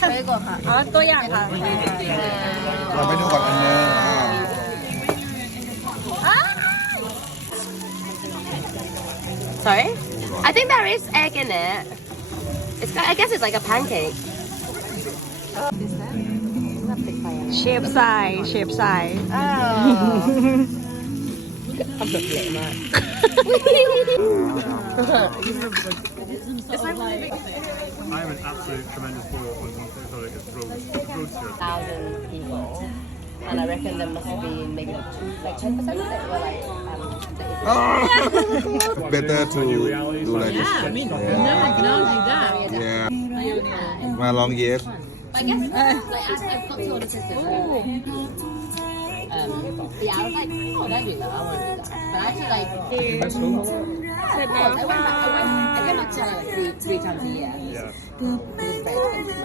ใช้ก่อนค่ะอ๋อตัวอย่างค่ะเราไปดูก่อนอันนึงSorry? I think there is egg in it. I guess it's like a pancake. เชฟทรายเชฟทราย ทำแบบเละมาก I'm an absolute tremendous ball on like a road trip. 1,000 people, and I reckon there must have been maybe like 10% that were like. better to do like this I mean, no, do that. yeah มาลองเยส I guess like I've got two older sisters. Yeah, I was like, oh, don't do that. I want to do that. But actually, like, I went back to like three times a year. Yeah. It was very expensive.